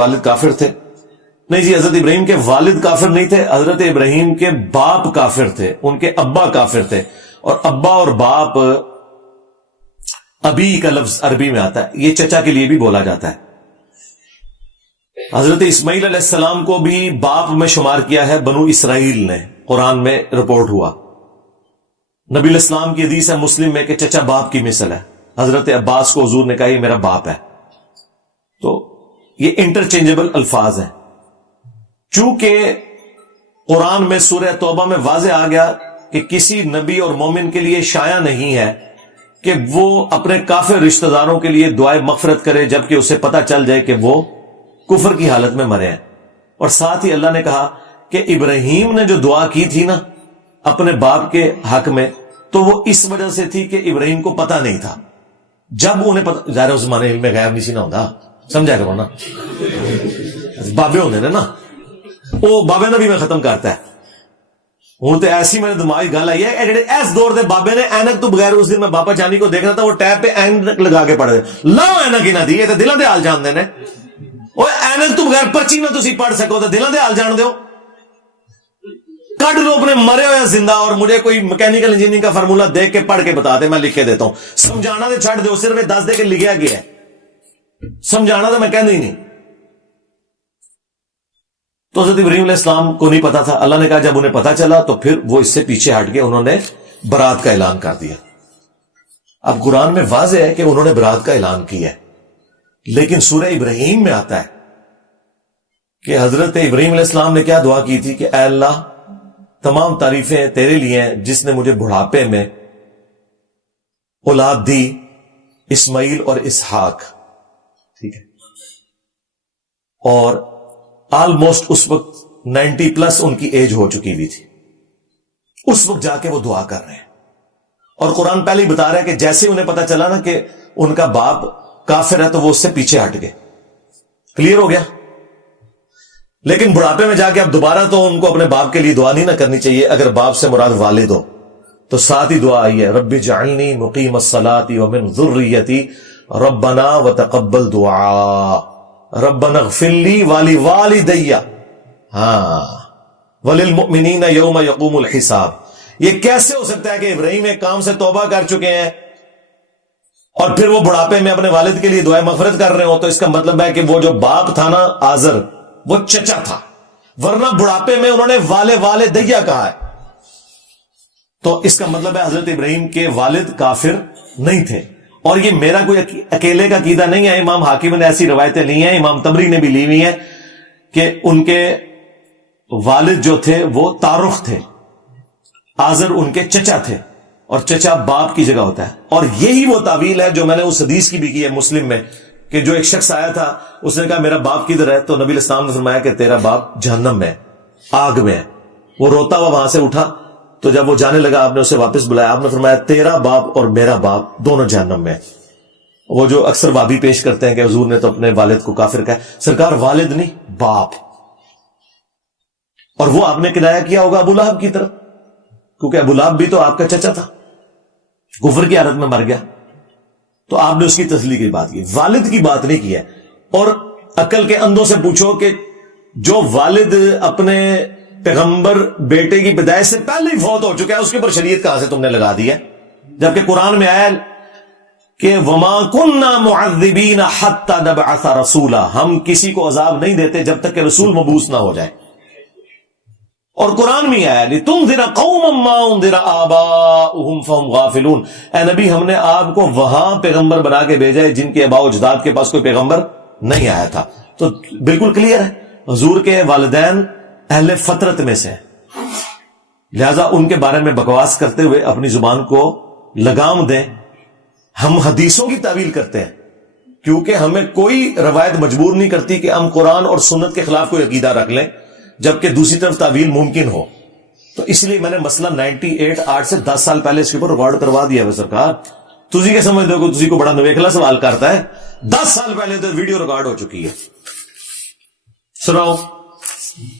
والد کافر تھے؟ نہیں جی، حضرت ابراہیم کے والد کافر نہیں تھے، حضرت ابراہیم کے باپ کافر تھے، ان کے ابا کافر تھے. اور ابا اور باپ، ابی کا لفظ عربی میں آتا ہے، یہ چچا کے لیے بھی بولا جاتا ہے. حضرت اسماعیل علیہ السلام کو بھی باپ میں شمار کیا ہے بنو اسرائیل نے، قرآن میں رپورٹ ہوا. نبی علیہ السلام کی حدیث ہے مسلم میں کہ چچا باپ کی مثل ہے. حضرت عباس کو حضور نے کہا یہ میرا باپ ہے. تو یہ انٹرچینجبل الفاظ ہیں. چونکہ قرآن میں سورہ توبہ میں واضح آ گیا کہ کسی نبی اور مومن کے لیے شایع نہیں ہے کہ وہ اپنے کافر رشتہ داروں کے لیے دعائے مغفرت کرے جبکہ اسے پتہ چل جائے کہ وہ کفر کی حالت میں مرے ہیں. اور ساتھ ہی اللہ نے کہا کہ ابراہیم نے جو دعا کی تھی نا اپنے باپ کے حق میں، تو وہ اس وجہ سے تھی کہ ابراہیم کو پتہ نہیں تھا. جب انہیں پتہ، ظاہر اس زمانے علم غیب نہیں سی نہ ہوتا، سمجھا کرو نا، بابے ہوندے نے نا، وہ بابے نہ بھی میں ختم کرتا ہے. ہوں تو ایسی میرے دماغ گل آئی ہے، جڑے اس دور دے بابے نے اینک تو بغیر، اس دن میں باپا جانی کو دیکھ رہا تھا، وہ ٹیب پہ اینک لگا کے پڑھ دے، لاؤ اینک ہی نہ دی، یہ تو دلوں دے حال جانتے ہیں. وہ اینک تو بغیر پرچی نہ تسی پڑھ سکو تو دلوں دے حال جان دیو. کڈ لو اپنے مرے ہوئے زندہ، اور مجھے کوئی میکینیکل انجینئرنگ کا فارمولا دیکھ کے پڑھ کے بتا دے، میں لکھ کے دیتا ہوں. سمجھانا تو چھڑ دو، صرف دس دے کے لکھیا گیا ہے، سمجھانا تو میں کہہ نہیں. تو حضرت ابراہیم علیہ السلام کو نہیں پتا تھا. اللہ نے کہا جب انہیں پتا چلا تو پھر وہ اس سے پیچھے ہٹ کے انہوں نے برات کا اعلان کر دیا. اب قرآن میں واضح ہے کہ انہوں نے برات کا اعلان کیا ہے، لیکن سورہ ابراہیم میں آتا ہے کہ حضرت ابراہیم علیہ السلام نے کیا دعا کی تھی کہ اے اللہ تمام تعریفیں تیرے لیے ہیں جس نے مجھے بڑھاپے میں اولاد دی، اسماعیل اور اسحاق. ٹھیک ہے، اور آلموسٹ اس وقت 90+ ان کی ایج ہو چکی ہوئی تھی. اس وقت جا کے وہ دعا کر رہے ہیں، اور قرآن پہلے ہی بتا رہا ہے کہ جیسے انہیں پتا چلا نا کہ ان کا باپ کافر ہے تو وہ اس سے پیچھے ہٹ گئے. کلیئر ہو گیا؟ لیکن بڑھاپے میں جا کے اب دوبارہ تو ان کو اپنے باپ کے لیے دعا نہیں نہ کرنی چاہیے. اگر باپ سے مراد والد ہو تو ساتھ ہی دعا آئی ہے، رب اجعلنی مقیم الصلاۃ ومن ذریتی ربنا وتقبل دعاء ربنا اغفر لی ولوالدی وللمؤمنین یوم یقوم الحساب. یہ کیسے ہو سکتا ہے کہ ابراہیم ایک کام سے توبہ کر چکے ہیں اور پھر وہ بڑھاپے میں اپنے والد کے لیے دعائیں مغفرت کر رہے ہو؟ تو اس کا مطلب ہے کہ وہ جو باپ تھا نا آزر، وہ چچا تھا، ورنہ بڑھاپے میں انہوں نے والدیہ کہا ہے. تو اس کا مطلب ہے حضرت ابراہیم کے والد کافر نہیں تھے. اور یہ میرا کوئی اکیلے کا عقیدہ نہیں ہے، امام حاکم نے ایسی روایتیں لی ہیں، امام طبری نے بھی لی ہوئی ہیں کہ ان کے والد جو تھے وہ تارخ تھے، آزر ان کے چچا تھے، اور چچا باپ کی جگہ ہوتا ہے. اور یہی وہ تعویل ہے جو میں نے اس حدیث کی بھی کی ہے مسلم میں، کہ جو ایک شخص آیا تھا، اس نے کہا میرا باپ کدھر ہے؟ تو نبی علیہ السلام نے فرمایا کہ تیرا باپ جہنم میں، آگ میں ہے. وہ روتا ہوا وہاں سے اٹھا، تو جب وہ جانے لگا آپ نے اسے واپس بلایا، آپ نے فرمایا تیرا باپ اور میرا باپ دونوں جہنم میں. وہ جو اکثر بابی پیش کرتے ہیں کہ حضور نے تو اپنے والد کو کافر کہا، سرکار والد نہیں باپ. اور وہ آپ نے کنایا کیا ہوگا ابو لہب کی طرف، کیونکہ ابو لہب بھی تو آپ کا چچا تھا، کفر کی حالت میں مر گیا. تو آپ نے اس کی تسلی کی بات کی، والد کی بات نہیں کی ہے. اور عقل کے اندھوں سے پوچھو کہ جو والد اپنے پیغمبر بیٹے کی پیدائش سے پہلے ہی فوت ہو چکا ہے، اس کے اوپر شریعت کہاں سے تم نے لگا دی ہے؟ جبکہ قرآن میں آیا کہ وما كنا معذبین حتی نبعث رسولا، ہم کسی کو عذاب نہیں دیتے جب تک کہ رسول مبعوث نہ ہو جائے. اور قرآن میں آیا لتنذر قوما ما انذر آباؤہم فہم غافلون، اے نبی ہم نے آپ کو وہاں پیغمبر بنا کے بھیجا ہے جن کے آباء و اجداد کے پاس کوئی پیغمبر نہیں آیا تھا. تو بالکل کلیئر ہے، حضور کے والدین اہل فطرت میں سے، لہذا ان کے بارے میں بکواس کرتے ہوئے اپنی زبان کو لگام دیں. ہم حدیثوں کی تعویل کرتے ہیں کیونکہ ہمیں کوئی روایت مجبور نہیں کرتی کہ ہم قرآن اور سنت کے خلاف کوئی عقیدہ رکھ لیں، جبکہ دوسری طرف تعویل ممکن ہو. تو اس لیے میں نے مسئلہ 98 8 سے 10 سال پہلے اس کے اوپر ریکارڈ کروا دیا ہے. سرکار تسی کے سمجھ دو کہ تسی کو بڑا نویکلا سوال کرتا ہے، 10 سال پہلے تو ویڈیو ریکارڈ ہو چکی ہے. سناؤ.